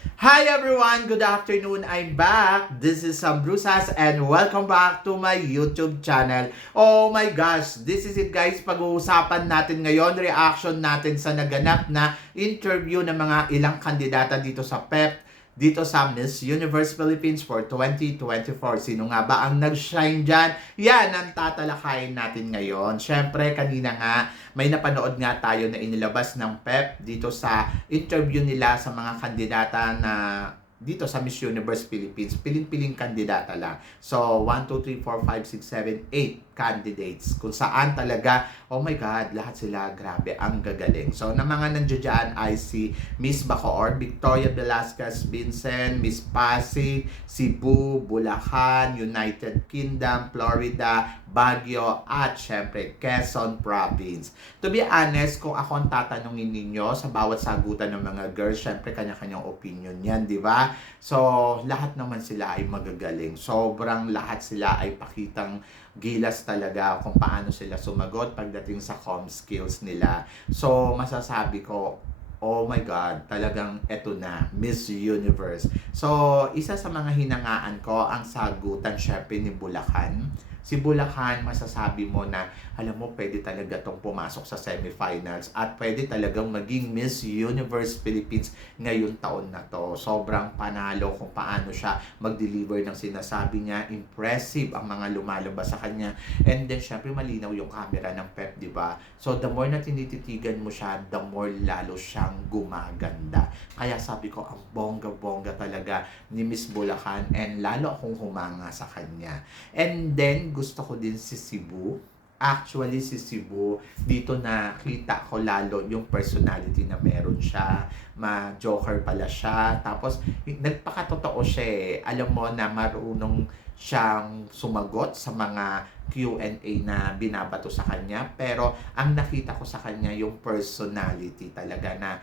Hi everyone! Good afternoon! I'm back! This is Sam Brusas and welcome back to my YouTube channel. Oh my gosh! This is it guys. Pag-uusapan natin ngayon, reaction natin sa naganap na interview ng mga ilang kandidata dito sa PEP dito sa Miss Universe Philippines for 2024. Sino nga ba ang nag-shine dyan? Yan ang tatalakayin natin ngayon. Siyempre, kanina nga, may napanood nga tayo na inilabas ng PEP dito sa interview nila sa mga kandidata na dito sa Miss Universe Philippines, piling-piling kandidata lang. So, 1, 2, 3, 4, 5, 6, 7, 8 candidates. Kung saan talaga, oh my God, lahat sila, grabe, ang gagaling. So, na mga nandiyo dyan ay si Miss Bacoor, Victoria Velasquez Vincent, Miss Pasig, Cebu, Bulacan, United Kingdom, Florida, Baguio, at syempre, Quezon Province. To be honest, kung ako ang tatanungin ninyo sa bawat sagutan ng mga girls, syempre kanya-kanyang opinion yan, di ba? So, lahat naman sila ay magagaling. Sobrang lahat sila ay pakitang gilas talaga kung paano sila sumagot pagdating sa com skills nila. So, masasabi ko, oh my God, talagang eto na, Miss Universe. So, isa sa mga hinangaan ko, ang sagutan syempre ni Bulacan si Bulacan, masasabi mo na, alam mo, pwede talaga tong pumasok sa semifinals at pwede talagang maging Miss Universe Philippines ngayon taon na to. Sobrang panalo kung paano siya mag-deliver ng sinasabi niya. Impressive ang mga lumalabas sa kanya. And then, syempre, malinaw yung camera ng Pep, di ba? So, the more na tinititigan mo siya, the more lalo siyang gumaganda. Kaya sabi ko, ang bongga-bongga talaga ni Miss Bulacan and lalo akong humanga sa kanya. And then, gusto ko din si Cebu. Actually, si Cebu, dito nakita ko lalo yung personality na meron siya. Ma-joker pala siya. Tapos, nagpakatotoo siya eh. Alam mo na marunong siyang sumagot sa mga Q&A na binabato sa kanya. Pero, ang nakita ko sa kanya yung personality talaga na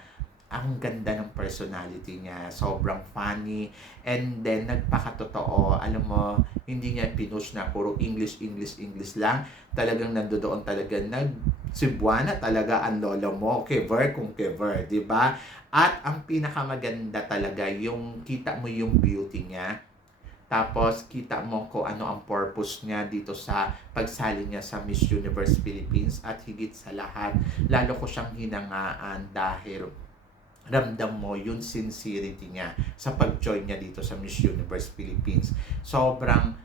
ang ganda ng personality niya. Sobrang funny. And then, nagpakatotoo. Alam mo, hindi niya pinush na puro English, English, English lang. Talagang nandoon talaga nag Cebuana talaga ang lola mo. Kever kung kever, di ba? At ang pinakamaganda talaga, yung kita mo yung beauty niya. Tapos, kita mo kung ano ang purpose niya dito sa pagsali niya sa Miss Universe Philippines. At higit sa lahat, lalo ko siyang hinangaan dahil ramdam mo yung sincerity niya sa pag-join niya dito sa Miss Universe Philippines. Sobrang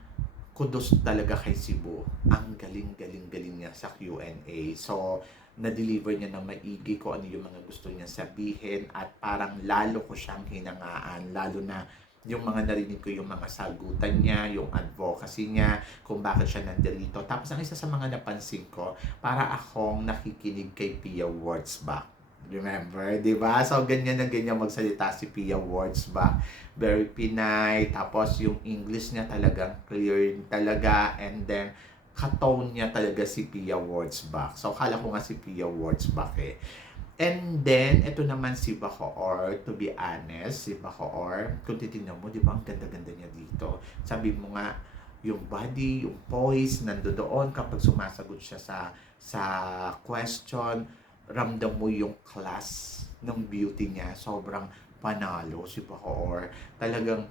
kudos talaga kay Cebu. Ang galing-galing-galing niya sa Q&A. So, na-deliver niya ng maigi ko ano yung mga gusto niya sabihin at parang lalo ko siyang hinangaan. Lalo na yung mga narinig ko yung mga sagutan niya, yung advocacy niya, kung bakit siya nandito. Tapos ang isa sa mga napansin ko, para akong nakikinig kay Pia Wurzbach Remember, di ba? So, ganyan na ganyan magsalita si Pia Words ba? Very Pinay. Tapos, yung English niya talagang clear talaga. And then, katone niya talaga si Pia Words back. So, kala ko nga si Pia Words back eh. And then, ito naman si Bacoor, to be honest, si Bacoor, kung titignan mo, di ba, ang ganda-ganda niya dito. Sabi mo nga, yung body, yung poise, nandoon kapag sumasagot siya sa sa question, ramdam mo yung class ng beauty niya. Sobrang panalo si Bacoor. Talagang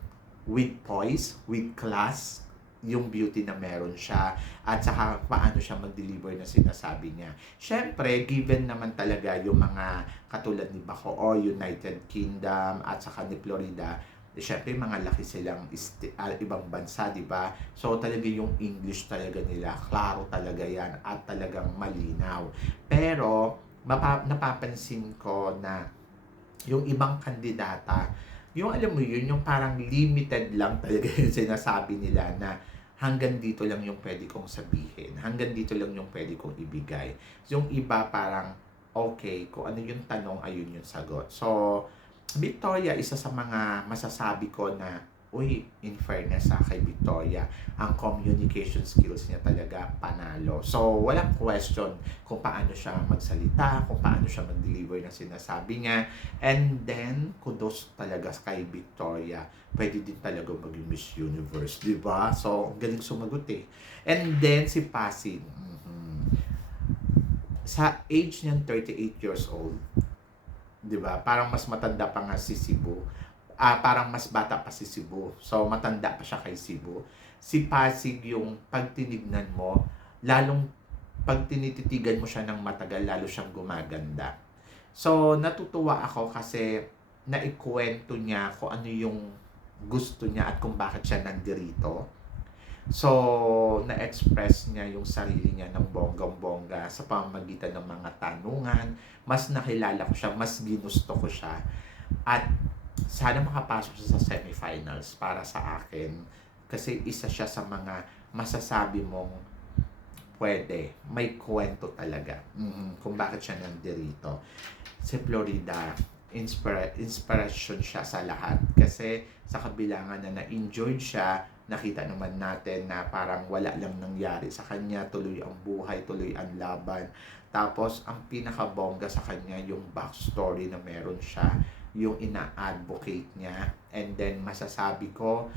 with poise, with class, yung beauty na meron siya at saka paano siya mag-deliver na sinasabi niya. Siyempre, given naman talaga yung mga katulad ni Bacoor, United Kingdom at saka ni Florida, syempre mga laki silang isti- uh, ibang bansa, di ba? So talaga yung English talaga nila, klaro talaga yan at talagang malinaw. Pero mapa, napapansin ko na yung ibang kandidata, yung alam mo yun, yung parang limited lang talaga yung sinasabi nila na hanggang dito lang yung pwede kong sabihin. Hanggang dito lang yung pwede kong ibigay. Yung iba parang, okay, kung ano yung tanong, ayun yung sagot. So, Victoria, isa sa mga masasabi ko na uy, in fairness sa kay Victoria, ang communication skills niya talaga panalo. So, walang question kung paano siya magsalita, kung paano siya mag-deliver ng sinasabi niya. And then, kudos talaga kay Victoria. Pwede din talaga maging Miss Universe, di ba? So, galing sumagot eh. And then, si Pasin. Mm-hmm. Sa age niyan, 38 years old, di ba? Parang mas matanda pa nga si Cebu ah, parang mas bata pa si Cebu. So, matanda pa siya kay Cebu. Si Pasig yung pag tinignan mo, lalong pag tinititigan mo siya ng matagal, lalo siyang gumaganda. So, natutuwa ako kasi naikwento niya kung ano yung gusto niya at kung bakit siya nandirito. So, na-express niya yung sarili niya ng bonggang-bongga sa pamamagitan ng mga tanungan. Mas nakilala ko siya, mas ginusto ko siya. At sana makapasok siya sa semifinals para sa akin. Kasi isa siya sa mga masasabi mong pwede. May kwento talaga. mm kung bakit siya nandirito. Si Florida, inspira- inspiration siya sa lahat. Kasi sa kabilangan na na-enjoy siya, nakita naman natin na parang wala lang nangyari sa kanya, tuloy ang buhay, tuloy ang laban. Tapos, ang pinakabongga sa kanya, yung backstory na meron siya, yung ina-advocate niya. And then, masasabi ko,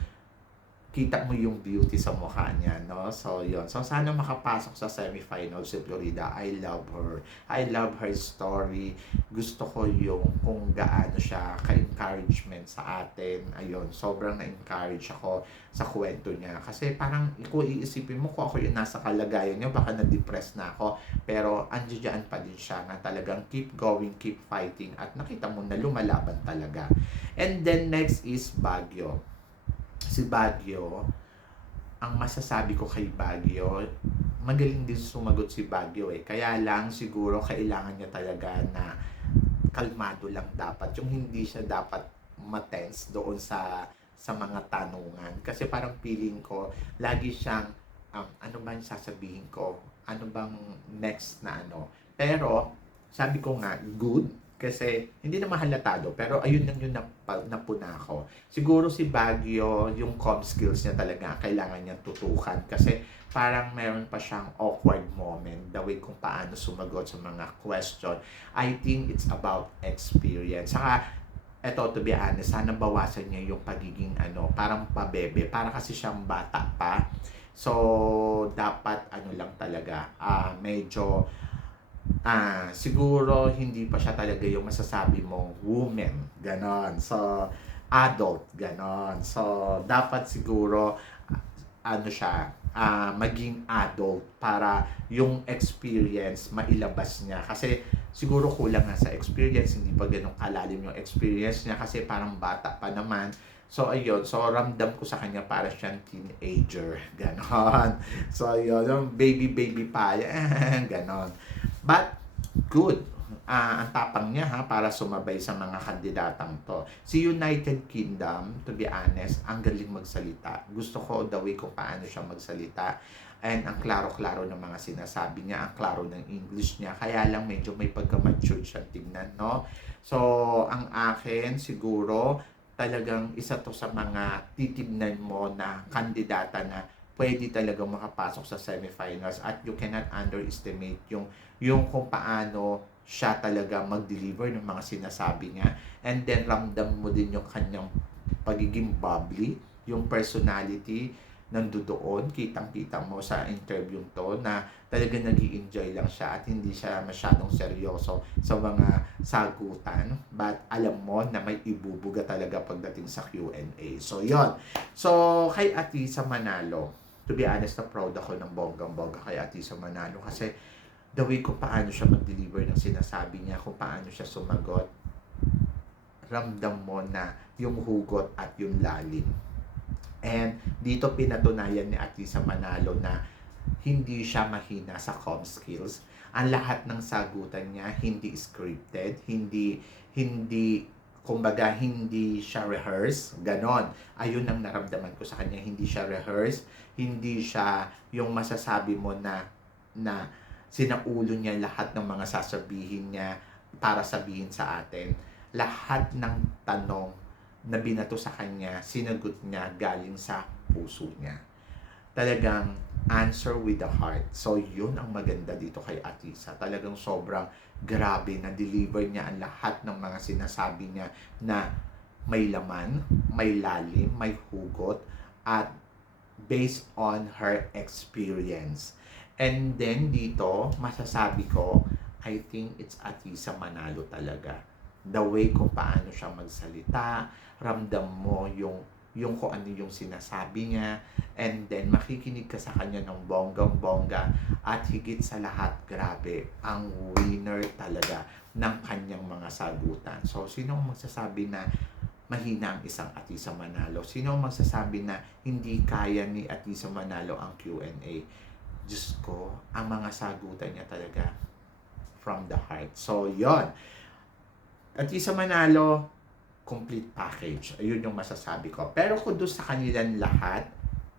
kita mo yung beauty sa mukha niya, no? So, yon So, sana makapasok sa semifinal si Florida. I love her. I love her story. Gusto ko yung kung gaano siya ka-encouragement sa atin. Ayun, sobrang na-encourage ako sa kwento niya. Kasi parang, kung iisipin mo kung ako yung nasa kalagayan niya, baka na-depress na ako. Pero, andiyan pa din siya na talagang keep going, keep fighting. At nakita mo na lumalaban talaga. And then, next is Baguio si Baguio, ang masasabi ko kay Baguio, magaling din sumagot si Baguio eh. Kaya lang siguro kailangan niya talaga na kalmado lang dapat. Yung hindi siya dapat matense doon sa sa mga tanungan. Kasi parang feeling ko, lagi siyang, um, ano ba yung sasabihin ko? Ano bang next na ano? Pero, sabi ko nga, good kasi hindi na mahalatado, pero ayun lang yung nap- napuna ko. Siguro si Baguio, yung com skills niya talaga, kailangan niya tutukan. Kasi parang meron pa siyang awkward moment, the way kung paano sumagot sa mga question. I think it's about experience. Saka, eto, to be honest, sana bawasan niya yung pagiging ano, parang pabebe. Para kasi siyang bata pa. So, dapat ano lang talaga, ah medyo ah, siguro hindi pa siya talaga yung masasabi mong woman, ganon. So, adult, ganon. So, dapat siguro, ano siya, ah, maging adult para yung experience mailabas niya. Kasi siguro kulang nga sa experience, hindi pa ganun kalalim yung experience niya kasi parang bata pa naman. So, ayun. So, ramdam ko sa kanya para siyang teenager. Ganon. So, ayun. Yung baby-baby pa. Ganon. But, good. Ah, ang tapang niya ha para sumabay sa mga kandidatang to. Si United Kingdom, to be honest, ang galing magsalita. Gusto ko the way kung paano siya magsalita. And ang klaro-klaro ng mga sinasabi niya, ang klaro ng English niya. Kaya lang medyo may pagka-mature siya tingnan, no? So, ang akin siguro, talagang isa to sa mga titignan mo na kandidata na pwede talaga makapasok sa semifinals at you cannot underestimate yung yung kung paano siya talaga mag-deliver ng mga sinasabi niya and then ramdam mo din yung kanyang pagiging bubbly yung personality nandoon, kitang-kita mo sa interview to na talaga nag enjoy lang siya at hindi siya masyadong seryoso sa mga sagutan. But alam mo na may ibubuga talaga pagdating sa Q&A. So, yon So, kay Atisa Manalo, to be honest, na proud ako ng bonggang-bongga kay Atisa Manalo kasi the way kung paano siya mag-deliver ng sinasabi niya, kung paano siya sumagot, ramdam mo na yung hugot at yung lalim And dito pinatunayan ni Atisa Manalo na hindi siya mahina sa com skills. Ang lahat ng sagutan niya hindi scripted, hindi hindi kumbaga hindi siya rehearse, ganon. Ayun ang naramdaman ko sa kanya, hindi siya rehearse, hindi siya yung masasabi mo na na sinaulo niya lahat ng mga sasabihin niya para sabihin sa atin. Lahat ng tanong na binato sa kanya, sinagot niya galing sa puso niya. Talagang answer with the heart. So, yun ang maganda dito kay Atisa. Talagang sobrang grabe na deliver niya ang lahat ng mga sinasabi niya na may laman, may lalim, may hugot, at based on her experience. And then dito, masasabi ko, I think it's Atisa Manalo talaga the way kung paano siya magsalita, ramdam mo yung yung kung ano yung sinasabi niya, and then makikinig ka sa kanya ng bonggang-bongga, at higit sa lahat, grabe, ang winner talaga ng kanyang mga sagutan. So, sino magsasabi na mahina ang isang Atisa Manalo? Sino magsasabi na hindi kaya ni Atisa Manalo ang Q&A? Diyos ko, ang mga sagutan niya talaga from the heart. So, yon Atisa Manalo, complete package. Ayun yung masasabi ko. Pero kung doon sa kanilang lahat,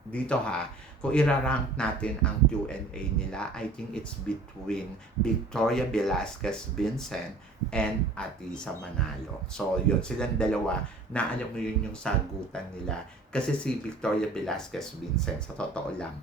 dito ha, kung irarank natin ang Q&A nila, I think it's between Victoria Velasquez Vincent and Atisa Manalo. So, yun, silang dalawa na alam mo yun yung sagutan nila. Kasi si Victoria Velasquez Vincent, sa totoo lang,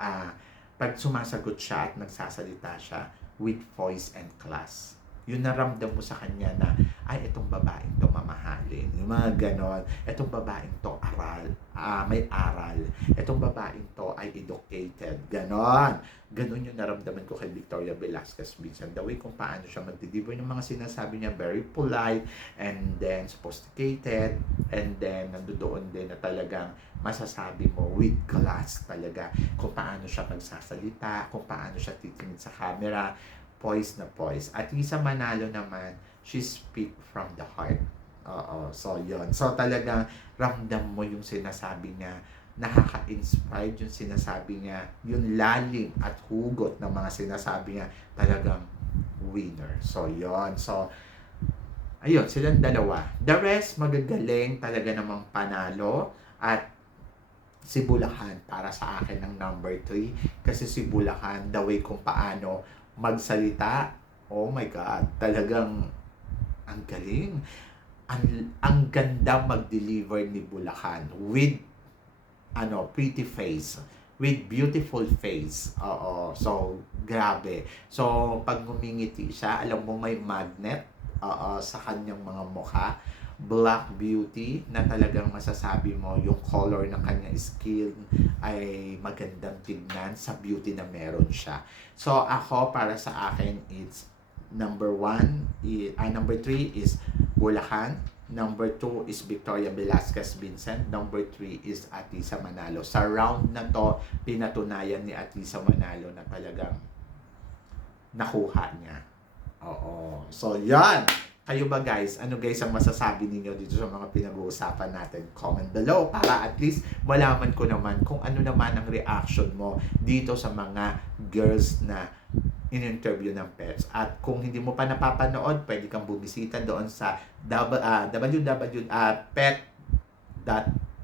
ah, pag sumasagot siya at nagsasalita siya with voice and class, yun naramdam mo sa kanya na, ay, itong babaeng to mamahalin. Yung mga ganon. Itong babaeng to aral. ah may aral. Itong babaeng to ay educated. Ganon. Ganon yung naramdaman ko kay Victoria Velasquez Vincent. The way kung paano siya mag-deliver ng mga sinasabi niya, very polite, and then sophisticated, and then nandoon din na talagang masasabi mo with class talaga kung paano siya magsasalita, kung paano siya titingin sa camera, poise na poise. At isa manalo naman, she speak from the heart. Oo, so yon So talagang ramdam mo yung sinasabi niya, nakaka-inspire yung sinasabi niya, yung lalim at hugot ng mga sinasabi niya, talagang winner. So yon So, ayun, silang dalawa. The rest, magagaling talaga namang panalo at si Bulacan para sa akin ang number 3 kasi si Bulacan the way kung paano magsalita. Oh my god talagang ang galing. Ang, ang ganda mag-deliver ni Bulacan with ano pretty face with beautiful face. Oo so grabe. So pag ngumingiti siya alam mo may magnet oo sa kanyang mga mukha black beauty na talagang masasabi mo yung color ng kanyang skin ay magandang tignan sa beauty na meron siya. So ako para sa akin it's number one, ah, number three is Bulacan. Number two is Victoria Velasquez Vincent. Number three is Atisa Manalo. Sa round na to, pinatunayan ni Atisa Manalo na talagang nakuha niya. Oo. So, yan. Kayo ba guys? Ano guys ang masasabi ninyo dito sa mga pinag-uusapan natin? Comment below para at least malaman ko naman kung ano naman ang reaction mo dito sa mga girls na in-interview ng pets. At kung hindi mo pa napapanood, pwede kang bumisita doon sa w, uh,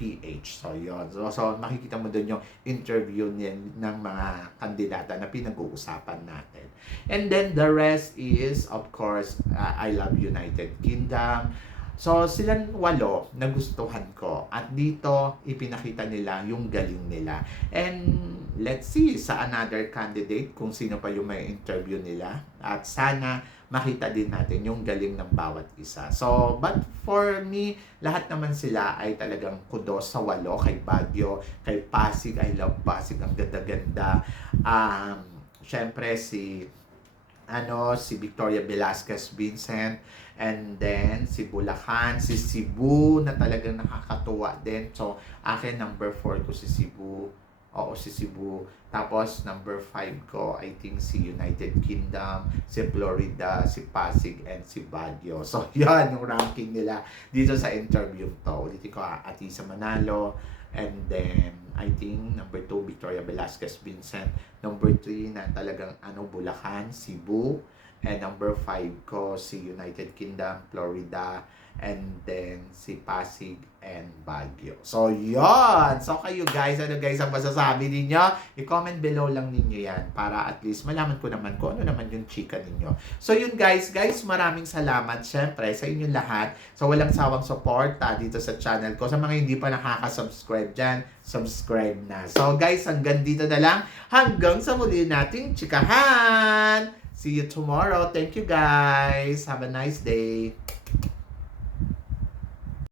www.pet.ph. So, yun. So, so, makikita mo doon yung interview niyan ng mga kandidata na pinag-uusapan natin. And then, the rest is, of course, uh, I Love United Kingdom. So, silang walo na gustuhan ko. At dito, ipinakita nila yung galing nila. And let's see sa another candidate kung sino pa yung may interview nila. At sana makita din natin yung galing ng bawat isa. So, but for me, lahat naman sila ay talagang kudos sa walo. Kay Baguio, kay Pasig, I love Pasig, ang ganda-ganda. Um, Siyempre, si ano si Victoria Velasquez Vincent and then si Bulacan, si Cebu na talagang nakakatuwa din. So, akin number 4 ko si Cebu. Oo, si Cebu. Tapos, number 5 ko, I think si United Kingdom, si Florida, si Pasig, and si Baguio. So, yan yung ranking nila dito sa interview to. Ulitin ko, ah, Atisa Manalo, and then, I think, number 2, Victoria Velasquez Vincent. Number 3, na talagang ano, Bulacan, Cebu. And number 5 ko, si United Kingdom, Florida, and then si Pasig and Baguio. So, yon So, kayo guys, ano guys ang masasabi ninyo? I-comment below lang ninyo yan para at least malaman ko naman kung ano naman yung chika ninyo. So, yun guys. Guys, maraming salamat syempre sa inyong lahat sa walang sawang suporta dito sa channel ko. Sa mga hindi pa nakaka-subscribe dyan, subscribe na. So, guys, hanggang dito na lang. Hanggang sa muli nating chikahan! See you tomorrow. Thank you guys. Have a nice day.